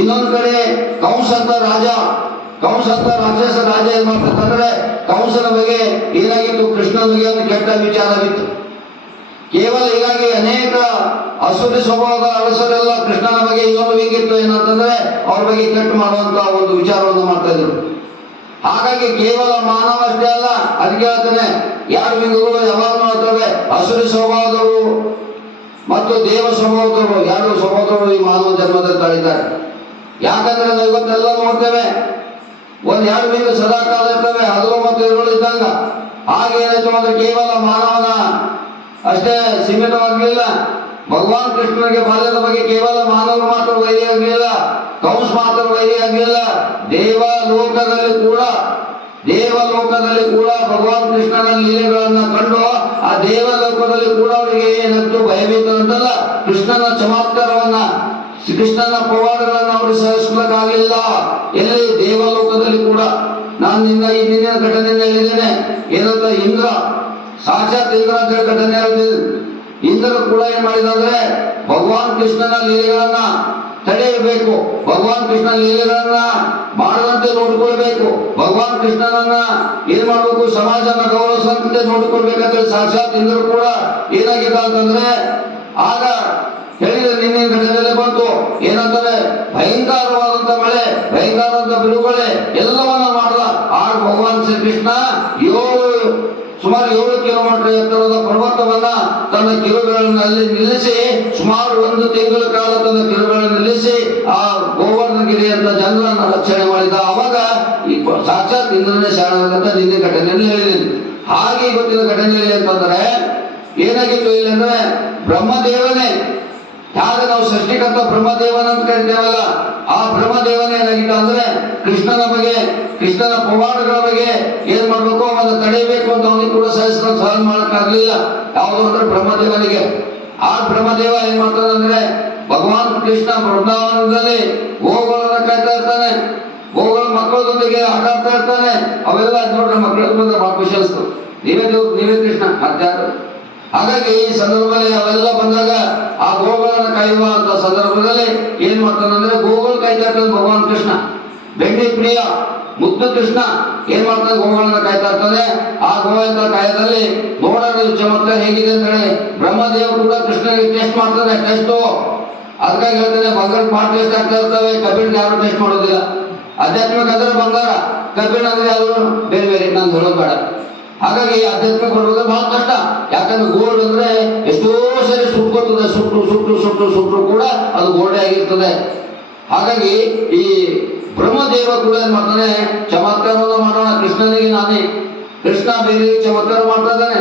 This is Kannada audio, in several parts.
ಇನ್ನೊಂದು ಕಡೆ ಕಂಸ ಅಂತ ರಾಕ್ಷಸ ರಾಜ ಏನ್ ಮಾಡ್ತಂದ್ರೆ ಕಂಸನ ಬಗ್ಗೆ ಏನಾಗಿತ್ತು, ಕೃಷ್ಣನ ಬಗ್ಗೆ ಒಂದು ಕೆಟ್ಟ ವಿಚಾರವಿತ್ತು. ಕೇವಲ ಹೀಗಾಗಿ ಅನೇಕ ಅಸುರಿ ಸ್ವಭಾವದ ಅರಸರೆಲ್ಲ ಕೃಷ್ಣನ ಬಗ್ಗೆ ಇನ್ನೊಂದು ವಿಂಗಿತ್ತು, ಏನಂತಂದ್ರೆ ಅವ್ರ ಬಗ್ಗೆ ಕೆಟ್ಟು ಮಾಡುವಂತ ಒಂದು ವಿಚಾರವನ್ನು ಮಾಡ್ತಾ ಇದ್ರು. ಹಾಗಾಗಿ ಕೇವಲ ಮಾನವ ಅಷ್ಟೇ ಅಲ್ಲ, ಅದಕ್ಕೆ ಹೇಳ್ತಾನೆ ಯಾರು ವಿಂಗಗಳು ಯಾವಾಗ ಮಾಡ್ತವೆ, ಅಸುರಿ ಸ್ವಭಾವದವರು ಮತ್ತು ದೇವ ಸ್ವಭಾವದವರು, ಎರಡು ಸ್ವಭಾವದವರು ಈ ಮಾನವ ಜನ್ಮದಲ್ಲಿ ತಾಳಿದ್ದಾರೆ. ಯಾಕಂದ್ರೆ ನಾವು ಇವತ್ತೆಲ್ಲ ನೋಡ್ತೇವೆ, ಒಂದ್ ಎರಡು ವಿಂಗ ಸದಾ ಕಾಲ ಇರ್ತವೆ, ಹಗಲು ಮತ್ತು ಇರುಳು ಇದ್ದಂಗ. ಹಾಗೇನಾಯ್ತು ಅಂದ್ರೆ ಕೇವಲ ಮಾನವನ ಅಷ್ಟೇ ಸೀಮಿತವಾಗಲಿಲ್ಲ. ಭಗವಾನ್ ಕೃಷ್ಣನಿಗೆ ಬಾಲ್ಯದ ಬಗ್ಗೆ ಕೇವಲ ಮಾನವರು ಮಾತ್ರ ವೈರಿ ಆಗಲಿಲ್ಲ, ಕಂಸ ಮಾತ್ರ ವೈರಿ ಆಗಲಿಲ್ಲ. ದೇವಲೋಕದಲ್ಲಿ ಕೂಡ ಭಗವಾನ್ ಕೃಷ್ಣನ ಲೀಲೆಗಳನ್ನ ಕಂಡು ಆ ದೇವಲೋಕದಲ್ಲಿ ಕೂಡ ಅವರಿಗೆ ಏನಂತೂ ಭಯಭೀತ ಅಂತಲ್ಲ, ಕೃಷ್ಣನ ಚಮತ್ಕಾರವನ್ನ, ಕೃಷ್ಣನ ಪವಾಡಗಳನ್ನ ಅವರು ಸಹಿಸಲಿಕ್ಕಾಗಲಿಲ್ಲ. ಎಲ್ಲಿ ದೇವಲೋಕದಲ್ಲಿ ಕೂಡ ನಾನು ಹಿಂದಿನ ಘಟನೆಯನ್ನು ಹೇಳಿದ್ದೇನೆ. ಏನಂತ ಇಂದ್ರ, ಸಾಕ್ಷಾತ್ ಇಂದ್ರ ಅಂತ ಘಟನೆ ಹೇಳ್ತಿದ್ದೆ. ಇಂದ್ರ ಕೂಡ ಏನ್ ಮಾಡಿದಂದ್ರೆ ಭಗವಾನ್ ಕೃಷ್ಣನ ಲೀಲೆಗಳನ್ನ ತಡೆಯಬೇಕು, ಭಗವಾನ್ ಕೃಷ್ಣ ಲೀಲೆಗಳನ್ನ ಮಾಡದಂತೆ ನೋಡಿಕೊಳ್ಬೇಕು, ಭಗವಾನ್ ಕೃಷ್ಣನನ್ನ ಏನ್ ಮಾಡ್ಬೇಕು, ಸಮಾಜನ ಗೌರವಿಸುವಂತೆ ನೋಡಿಕೊಳ್ಬೇಕಂತ ಸಾಕ್ಷಾತ್ ಇಂದ್ರ ಕೂಡ ಏನಾಗಿದ್ದ ಅಂತಂದ್ರೆ ಆಗ ಹೇಳಿದ ನಿನ್ನೆ ಘಟನೆಯಲ್ಲಿ ಬಂತು. ಏನಂತಾರೆ, ಭಯಂಕರವಾದಂತ ಮಳೆ, ಭಯಂಕರವಾದಂತ ಬಿರುಗಾಳಿ ಎಲ್ಲವನ್ನ ಮಾಡ್ದ. ಆಗ ಭಗವಾನ್ ಶ್ರೀಕೃಷ್ಣ ಸುಮಾರು 7 ಕಿಲೋಮೀಟರ್ ಎತ್ತರದ ಪರ್ವತವನ್ನ ತನ್ನ ಕಿರುಗಳಲ್ಲಿ ನಿಲ್ಲಿಸಿ, ಸುಮಾರು 1 ತಿಂಗಳ ಕಾಲ ತನ್ನ ಕಿರುಗಳನ್ನು ನಿಲ್ಲಿಸಿ ಆ ಗೋವರ್ಧನಗಿರಿ ಅಂತ ಜನರನ್ನ ರಕ್ಷಣೆ ಮಾಡಿದ. ಅವಾಗ ಈ ಸಾಕ್ಷಾತ್ ಇಂದ್ರನೇ ಶಾಣದಂತ ನಿನ್ನೆ ಘಟನೆಯನ್ನು ಹೇಳಿದ್ದೀನಿ. ಹಾಗೆ ಇವತ್ತಿನ ಘಟನೆಯಲ್ಲಿ ಅಂತಂದ್ರೆ ಏನಾಗಿತ್ತು ಇಲ್ಲಿ ಅಂದ್ರೆ, ಬ್ರಹ್ಮದೇವನೇ, ಯಾರು ನಾವು ಸೃಷ್ಟಿಕರ್ತ ಬ್ರಹ್ಮದೇವನ ಅಂತ ಕರಿತೇವಲ್ಲ, ಆ ಬ್ರಹ್ಮದೇವನೇ ಏನಾಗಿತ್ತು ಅಂದ್ರೆ ಕೃಷ್ಣನ ಬಗ್ಗೆ, ಕೃಷ್ಣನ ಪವಾಡಗಳ ಬಗ್ಗೆ ಏನ್ ಮಾಡ್ಬೇಕು, ಅವನ್ನ ತಡೆಯಬೇಕು ಅಂತ ಅವನಿಗೆ ಕೂಡ ಸಹನ ಮಾಡಕ್ಕಾಗ್ಲಿಲ್ಲ. ಯಾವುದು ಅಂದ್ರೆ ಬ್ರಹ್ಮದೇವನಿಗೆ. ಆ ಬ್ರಹ್ಮದೇವ ಏನ್ ಮಾಡ್ತಾನಂದ್ರೆ ಭಗವಾನ್ ಕೃಷ್ಣ ಬೃಂದಾವನದಲ್ಲಿ ಗೋಗಳನ್ನ ಕಾಯ್ತಾ ಇರ್ತಾನೆ, ಗೋಗಳ ಮಕ್ಕಳದೊಂದಿಗೆ ಆಟ ಆಡ್ತಾ ಇರ್ತಾನೆ. ಅವೆಲ್ಲ ನೋಡ್ರೆ ಮಕ್ಕಳಿಗೆ ಬಂದ್ರೆ ಬಹಳ ಖುಷಿ ಅನಿಸ್ತು. ನೀವೇ ಕೃಷ್ಣ ಅತ್ಯಾರು. ಹಾಗಾಗಿ ಈ ಸಂದರ್ಭದಲ್ಲಿ ಅವೆಲ್ಲ ಬಂದಾಗ ಆ ಗೋಗಳನ್ನ ಕಾಯುವಂತ ಸಂದರ್ಭದಲ್ಲಿ ಏನ್ ಮಾಡ್ತಾನಂದ್ರೆ ಗೋಗಳು ಕಾಯ್ತಾ ಇರ್ತಾನೆ ಭಗವಾನ್ ಕೃಷ್ಣ. ಬೆಂಡಿ ಪ್ರಿಯ ಮುದ್ದು ಕೃಷ್ಣ ಏನ್ ಮಾಡ್ತಾನೆ, ಗೋಗಳನ್ನ ಕಾಯ್ತಾ ಇರ್ತಾನೆ. ಆ ಗೋವಂತ ಕಾಯದಲ್ಲಿ ನೋಡೋಣ ಚಮತ್ಕಾರ ಹೇಗಿದೆ ಅಂತ ಹೇಳಿ ಬ್ರಹ್ಮದೇವ ಕೂಡ ಕೃಷ್ಣನಿಗೆ ಟೆಸ್ಟ್ ಮಾಡ್ತಾನೆ. ಟೆಸ್ಟು ಅದಕ್ಕಾಗಿ ಹೇಳ್ತಾನೆ, ಬಂಗಾರ ಪಾಟ್ ಟೆಸ್ಟ್ ಆಗ್ತಾ ಇರ್ತವೆ, ಕಬ್ಬಿಣ ಯಾರು ಟೆಸ್ಟ್ ಮಾಡೋದಿಲ್ಲ. ಆಧ್ಯಾತ್ಮಿಕ ಅಂದ್ರೆ ಬಂಗಾರ, ಕಬ್ಬಿಣ ಅಂದ್ರೆ ಯಾರು ಬೇರೆ ಬೇರೆ, ನಾನು ಹೇಳೋದು ಬೇಡ. ಹಾಗಾಗಿ ಆಧ್ಯಾತ್ಮಿಕ ಬರೋದು ಬಹಳ ಕಷ್ಟ. ಯಾಕಂದ್ರೆ ಗೋಲ್ಡ್ ಅಂದ್ರೆ ಎಷ್ಟೋ ಸರಿ ಸುಟ್ಕೋತದೆ, ಸುಟ್ಟು ಕೂಡ ಅದು ಗೋಲ್ಡೇ ಆಗಿರ್ತದೆ. ಹಾಗಾಗಿ ಈ ಬ್ರಹ್ಮದೇವ ಕೂಡ ಏನ್ ಮಾಡ್ತಾನೆ, ಚಮತ್ಕಾರವನ್ನು ಮಾಡೋಣ ಕೃಷ್ಣನಿಗೆ ನಾನೇ, ಕೃಷ್ಣ ಬೇರೆ ಚಮತ್ಕಾರ ಮಾಡ್ತಾ ಇದ್ದಾನೆ.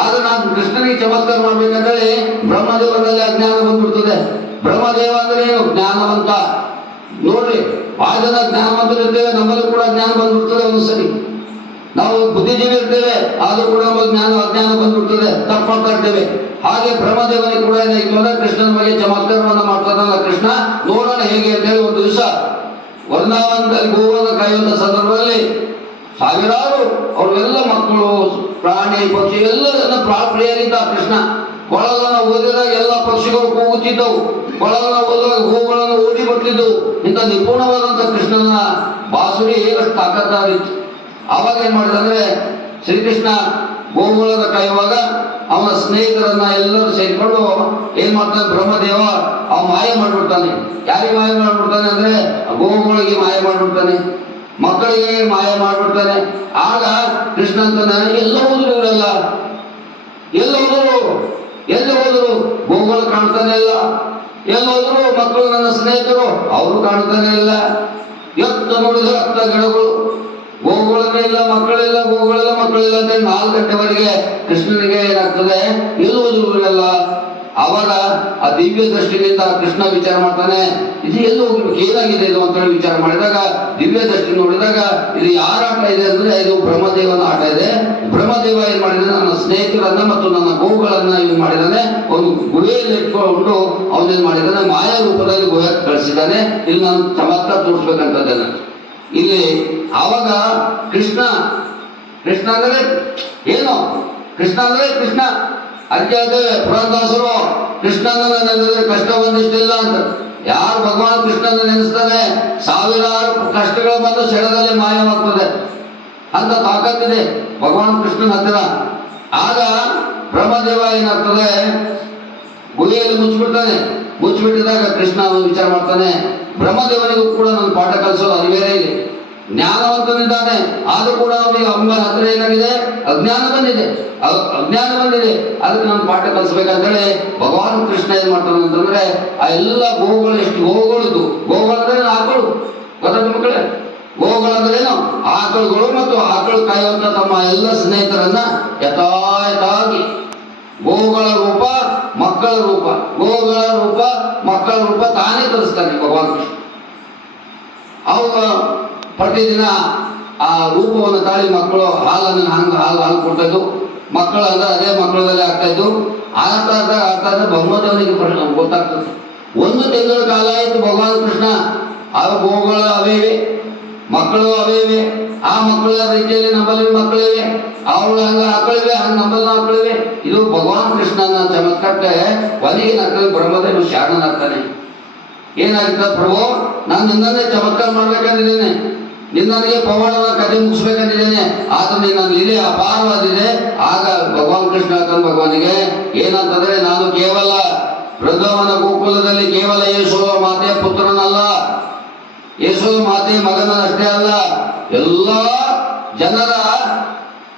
ಆದ್ರೆ ನಾನು ಕೃಷ್ಣನಿಗೆ ಚಮತ್ಕಾರ ಮಾಡ್ಬೇಕಂತೇಳಿ ಬ್ರಹ್ಮದೇವನಲ್ಲಿ ಅಜ್ಞಾನ ಬಂದ್ಬಿಡ್ತದೆ. ಬ್ರಹ್ಮದೇವ ಅಂದ್ರೆ ಏನು, ಜ್ಞಾನವಂತ. ನೋಡ್ರಿ, ಬಹಳ ಜನ ಜ್ಞಾನವಂತರು ಇರ್ತೇವೆ, ನಮ್ಮಲ್ಲಿ ಕೂಡ ಜ್ಞಾನ ಬಂದ್ಬಿಡ್ತದೆ. ಒಂದ್ಸರಿ ನಾವು ಬುದ್ಧಿಜೀವಿ ಇರ್ತೇವೆ, ಆದ್ರೂ ಕೂಡ ಅಜ್ಞಾನ ಬಂದ್ಬಿಡ್ತದೆ, ತಪ್ಪು ಮಾಡ್ತಾ ಇರ್ತೇವೆ. ಹಾಗೆ ಬ್ರಹ್ಮದೇವನಿಗೆ ಕೂಡ ಏನಾಯ್ತು ಅಂದ್ರೆ ಕೃಷ್ಣನ ಬಗ್ಗೆ ಚಮತ್ಕಾರವನ್ನ ಮಾಡ್ತಾರಲ್ಲ ಕೃಷ್ಣ, ನೋಡೋಣ ಹೇಗೆ ಅಂತ ಹೇಳಿ ಒಂದು ದಿವಸ ವೃಂದಾವನದಲ್ಲಿ ಗೋವನ್ನು ಕಾಯುವಂತ ಸಂದರ್ಭದಲ್ಲಿ ಸಾವಿರಾರು ಅವ್ರೆಲ್ಲ ಮಕ್ಕಳು, ಪ್ರಾಣಿ ಪಕ್ಷಿ ಎಲ್ಲರನ್ನ ಪ್ರಿಯರಿದ್ದ ಕೃಷ್ಣ. ಕೊಳಲನ್ನ ಓದಿದಾಗ ಎಲ್ಲ ಪಕ್ಷಿಗಳು ಕೂಗುತ್ತಿದ್ದವು, ಕೊಳಲನ್ನ ಓದಿದಾಗ ಗೋಗಳನ್ನು ಓಡಿ ಬರ್ತಿದ್ದವು. ಇಂಥ ನಿಪುಣವಾದಂತ ಕೃಷ್ಣನ ಬಾಸುರಿ ಹೇಗಷ್ಟು ತಾಕತ್ತಾಗಿತ್ತು. ಅವಾಗ ಏನ್ ಮಾಡಿದಂದ್ರೆ ಶ್ರೀಕೃಷ್ಣ ಗೋವುಗಳನ್ನು ಕಾಯುವಾಗ ಅವನ ಸ್ನೇಹಿತರನ್ನ ಎಲ್ಲರೂ ಸೇರಿಕೊಂಡು ಏನ್ ಮಾಡ್ತಾನೆ, ಬ್ರಹ್ಮದೇವ ಅವ ಮಾಯ ಮಾಡ್ಬಿಡ್ತಾನೆ. ಯಾರಿಗೆ ಮಾಯ ಮಾಡ್ಬಿಡ್ತಾನೆ ಅಂದ್ರೆ ಗೋವುಗಳಿಗೆ ಮಾಯ ಮಾಡ್ಬಿಡ್ತಾನೆ, ಮಕ್ಕಳಿಗೆ ಮಾಯ ಮಾಡ್ಬಿಡ್ತಾನೆ. ಆಗ ಕೃಷ್ಣ ಅಂತಾನೆ, ಎಲ್ಲ ಹೋದ್ರು ಇವರೆಲ್ಲ, ಎಲ್ಲಿ ಹೋದ್ರು ಗೋವುಗಳು ಕಾಣ್ತಾನೆ ಇಲ್ಲ, ಎಲ್ಲಿ ಹೋದ್ರು ಮಕ್ಕಳು ನನ್ನ ಸ್ನೇಹಿತರು ಅವರು ಕಾಣ್ತಾನೆ ಇಲ್ಲ. ಎತ್ತ ನೋಡಿದ್ರೆ ಅತ್ತ ಗಿಡಗಳು, ಗೋವುಗಳನ್ನೇ ಇಲ್ಲ, ಮಕ್ಕಳಿಲ್ಲ, ಗೋವುಗಳೆಲ್ಲ ಮಕ್ಕಳಿಲ್ಲ ಅಂತ 4 ಗಂಟೆವರೆಗೆ ಕೃಷ್ಣನಿಗೆ ಏನಾಗ್ತದೆ, ಎಲ್ಲಿ ಹೋದ್ರುಲ್ಲ. ಅವಾಗ ಆ ದಿವ್ಯ ದೃಷ್ಟಿಯಿಂದ ಕೃಷ್ಣ ವಿಚಾರ ಮಾಡ್ತಾನೆ, ಇದು ಎಲ್ಲಿ ಹೋಗ್ಬೇಕು, ಏನಾಗಿದೆ ಇದು ಅಂತ ಹೇಳಿ ವಿಚಾರ ಮಾಡಿದಾಗ ದಿವ್ಯ ದೃಷ್ಟಿ ನೋಡಿದಾಗ ಇದು ಯಾರ ಆಟ ಇದೆ ಅಂದ್ರೆ ಇದು ಬ್ರಹ್ಮದೇವನ ಆಟ ಇದೆ. ಬ್ರಹ್ಮದೇವ ಏನ್ ಮಾಡಿದಾನೆ, ನನ್ನ ಸ್ನೇಹಿತರನ್ನ ಮತ್ತು ನನ್ನ ಗೋವುಗಳನ್ನ ಏನ್ ಮಾಡಿದಾನೆ, ಒಂದು ಗುಹೆಯಲ್ಲಿ ಇಟ್ಕೊಂಡು ಅವನೇನ್ ಮಾಡಿದಾನೆ, ಮಾಯಾ ರೂಪದಲ್ಲಿ ಗುಹೆ ಕಳಿಸಿದ್ದಾನೆ. ಇಲ್ಲಿ ನಾನು ಚಮತ್ಕಾರ ತೋರಿಸ್ಬೇಕಂತದ್ದೇನೆ ಇಲ್ಲಿ. ಆವಾಗ ಕೃಷ್ಣ ಅಂದ್ರೆ ಏನು, ಕೃಷ್ಣ ಅಂದ್ರೆ ಕೃಷ್ಣ. ಅದಕ್ಕೆ ಪುರಂದಾಸರು ಕೃಷ್ಣನ ಕಷ್ಟ ಒಂದಿಷ್ಟಿಲ್ಲ ಅಂತ ಯಾರು ಭಗವಾನ್ ಕೃಷ್ಣನ ನೆನೆಸ್ತಾರೆ ಸಾವಿರಾರು ಕಷ್ಟಗಳು ಬಂದು ಸೆಳೆದಲ್ಲಿ ಮಾಯವಾಗ್ತದೆ ಅಂತ ತಾಕತ್ತಿದೆ ಭಗವಾನ್ ಕೃಷ್ಣನ ಹತ್ತಿರ. ಆಗ ಬ್ರಹ್ಮದೇವ ಏನಾಗ್ತದೆ, ಗುಹೆಯಲ್ಲಿ ಮುಚ್ಚಿಬಿಡ್ತಾನೆ. ಮುಚ್ಚಿಬಿಟ್ಟಿದಾಗ ಕೃಷ್ಣ ಅವನು ವಿಚಾರ ಮಾಡ್ತಾನೆ, ಬ್ರಹ್ಮದೇವನಿಗೂ ಕೂಡ ನನ್ನ ಪಾಠ ಕಲಿಸೋದು ಅನಿವಾರ್ಯ ಇದೆ. ಜ್ಞಾನವಂತನಿದ್ದಾನೆ, ಆದ್ರೂ ಕೂಡ ಅವನಿಗೆ ಅವನ ಹತ್ರ ಏನಾಗಿದೆ, ಅಜ್ಞಾನ ಬಂದಿದೆ. ಅದಕ್ಕೆ ನಾನು ಪಾಠ ಕಲಿಸ್ಬೇಕಂತೇಳಿ ಭಗವಾನ್ ಕೃಷ್ಣ ಏನ್ ಮಾಡ್ತಾನೆ ಅಂತಂದ್ರೆ, ಆ ಎಲ್ಲ ಗೋವುಗಳು, ಎಷ್ಟು ಗೋವುಗಳಿದ್ದು, ಗೋವುಗಳಂದ್ರೆ ಆಕಳು, ಗೊತ್ತಾಗ ಮಕ್ಕಳೇ, ಗೋವುಗಳಂದ್ರೇನು ಆಕಳುಗಳು ಮತ್ತು ಆಕಳು ಕಾಯುವಂತ ತಮ್ಮ ಎಲ್ಲ ಸ್ನೇಹಿತರನ್ನ ಯಥಾಯಥಾಗಿ ಗೋವುಗಳ ರೂಪ ಮಕ್ಕಳ ರೂಪ, ಗೋವುಗಳ ರೂಪ ಮಕ್ಕಳ ರೂಪ ತಾನೇ ತರಿಸ್ತಾನೆ ಭಗವಾನ್ ಕೃಷ್ಣ. ಅವರು ಪ್ರತಿದಿನ ಆ ರೂಪವನ್ನು ತಾಳಿ ಮಕ್ಕಳು ಹಾಲನ್ನು ಹಾಲು ಕೊಡ್ತಾ ಇದ್ದು, ಮಕ್ಕಳು ಅಂದ್ರೆ ಅದೇ ಮಕ್ಕಳಲ್ಲೇ ಆಗ್ತಾ ಇದ್ದು. ಆಗ್ತಾ ಬ್ರಹ್ಮದೇವನಿಗೆ ಗೊತ್ತಾಗ್ತದೆ. 1 ತಿಂಗಳ ಕಾಲ ಆಯಿತು ಭಗವಾನ್ ಕೃಷ್ಣ ಆ ಗೋವುಗಳು ಅವೇ ಇವೆ, ಮಕ್ಕಳು ಅವೇ ಇವೆ. ಆ ಮಕ್ಕಳ ರೀತಿಯಲ್ಲಿ ನಮ್ಮಲ್ಲಿ ಮಕ್ಕಳಿವೆ, ಅವಳು ಹಂಗ ಆಕಳಿವೆ, ಹಂಗ ನಮ್ಮಲ್ಲಿ ಆಕಳಿವೆ. ಇದು ಭಗವಾನ್ ಕೃಷ್ಣನ ಚಮತ್ಕಾರಕ್ಕೆ ಕೊನೆಗೆ ನಕ್ಕಲಿ ಬ್ರಹ್ಮದೇವ ಶಾರಣನಾಗ್ತಾನೆ. ಏನಾಗುತ್ತೆ, ಪ್ರಭು ನಾನು ನಿನ್ನನ್ನೇ ಚಮತ್ಕಾರ ಮಾಡ್ಬೇಕಂದಿದ್ದೇನೆ, ನಿನ್ನನಿಗೆ ಪವಾಡದ ಕಥೆ ಮುಗಿಸ್ಬೇಕಂದಿದ್ದೇನೆ, ಆದ್ರೆ ನಿನ್ನ ಲೀಲೆ ಅಪಾರವಾದಿದೆ. ಆಗ ಭಗವಾನ್ ಕೃಷ್ಣ ಭಗವಾನಿಗೆ ಏನಂತಂದ್ರೆ, ನಾನು ಕೇವಲ ಬೃಂದಾವನ ಗೋಕುಲದಲ್ಲಿ ಕೇವಲ ಯಶೋಧ ಮಾತೆಯ ಪುತ್ರನಲ್ಲ, ಯಶೋಧ ಮಾತೆಯ ಮಗನಷ್ಟೇ ಅಲ್ಲ, ಎಲ್ಲ ಜನರ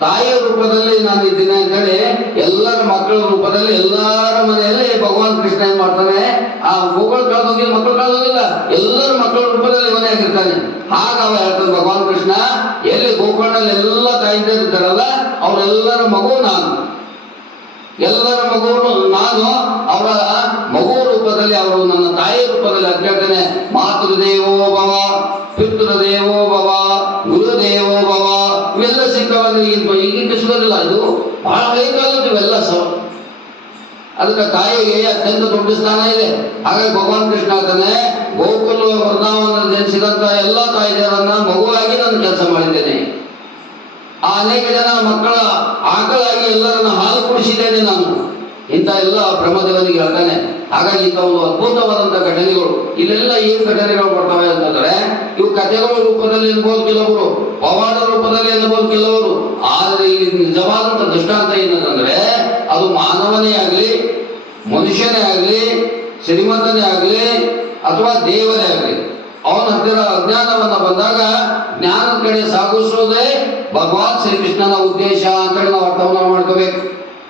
ತಾಯಿಯ ರೂಪದಲ್ಲಿ ನಾನು ಇದ್ದೀನಿ ಅಂತೇಳಿ ಎಲ್ಲರ ಮಕ್ಕಳ ರೂಪದಲ್ಲಿ ಎಲ್ಲರ ಮನೆಯಲ್ಲಿ ಭಗವಾನ್ ಕೃಷ್ಣ ಏನ್ ಮಾಡ್ತಾನೆ, ಆ ಗೋಗಳು ಕಳೆದೋಗಿಲ್ಲ, ಮಕ್ಕಳು ಕಳೆದೋಗಿಲ್ಲ, ಎಲ್ಲರ ಮಕ್ಕಳ ರೂಪದಲ್ಲಿ ಇವನೇ ಆಗಿರ್ತಾನೆ. ಆಗ ಅವ ಹೇಳ್ತಾನೆ ಭಗವಾನ್ ಕೃಷ್ಣ, ಎಲ್ಲಿ ಗೋಕರ್ಣಲ್ಲಿ ಎಲ್ಲ ತಾಯಿದ್ದಾರೆ ಇದ್ದಾರಲ್ಲ ಅವರೆಲ್ಲರ ಮಗು ನಾನು, ಎಲ್ಲರ ಮಗುವನ್ನು ನಾನು ಅವರ ಮಗು ರೂಪದಲ್ಲಿ, ಅವರು ನನ್ನ ತಾಯಿಯ ರೂಪದಲ್ಲಿ ಅಡ್ಡಾಡ್ತೇನೆ. ಮಾತೃದೇವೋ ಭವ, ಪಿತೃದೇವೋ ಭವ, ಗುರುದೇವೋ ಭವ, ಇವೆಲ್ಲ ಸಿಕ್ಕವಾಗ ಈಗಿನ ಸಿಗೋದಿಲ್ಲ. ಇದು ಬಹಳ ಹಳೆ ಕಾಲದ್ದು ಇವೆಲ್ಲ ಅದಕ್ಕೆ ತಾಯಿಗೆ ಅತ್ಯಂತ ದೊಡ್ಡ ಸ್ಥಾನ ಇದೆ. ಹಾಗಾಗಿ ಭಗವಾನ್ ಕೃಷ್ಣ ಹೇಳ್ತಾನೆ, ಗೋಕುಲ ವೃಂದಾವನ ಜನಿಸಿದಂತ ಎಲ್ಲ ತಾಯಿಯರನ್ನ ಮಗುವಾಗಿ ನಾನು ಕೆಲಸ ಮಾಡಿದ್ದೇನೆ. ಆ ಅನೇಕ ಜನ ಮಕ್ಕಳ ಆಕಳಾಗಿ ಎಲ್ಲರನ್ನ ಹಾಲು ಕುಡಿಸಿದ್ದೇನೆ ನಾನು. ಇಂಥ ಎಲ್ಲ ಬ್ರಹ್ಮದೇವನಿಗೆ ಹೇಳ್ತಾನೆ. ಹಾಗಾಗಿ ಇಂಥ ಒಂದು ಅದ್ಭುತವಾದಂತಹ ಘಟನೆಗಳು ಇಲ್ಲೆಲ್ಲ ಏನ್ ಘಟನೆಗಳು ಬರ್ತವೆ ಅಂತಂದ್ರೆ, ಇವು ಕಥೆಗಳ ರೂಪದಲ್ಲಿ ಎನ್ಬಹುದು ಕೆಲವರು, ಪವಾಡ ರೂಪದಲ್ಲಿ ಎನ್ನಬಹುದು ಕೆಲವರು. ಆದರೆ ಇಲ್ಲಿ ನಿಜವಾದಂತ ದೃಷ್ಟಾಂತ ಏನಂತಂದ್ರೆ, ಅದು ಮಾನವನೇ ಆಗಲಿ, ಮನುಷ್ಯನೇ ಆಗಲಿ, ಶ್ರೀಮಂತನೇ ಆಗಲಿ ಅಥವಾ ದೇವರೇ ಆಗಲಿ, ಅವನ ಹತ್ತಿರ ಅಜ್ಞಾನವನ್ನ ಬಂದಾಗ ಜ್ಞಾನದ ಕಡೆ ಸಾಗಿಸೋದೇ ಭಗವಾನ್ ಶ್ರೀಕೃಷ್ಣನ ಉದ್ದೇಶ ಅಂತ ನಾವು ಅರ್ಥವನ್ನ ಮಾಡ್ಕೋಬೇಕು.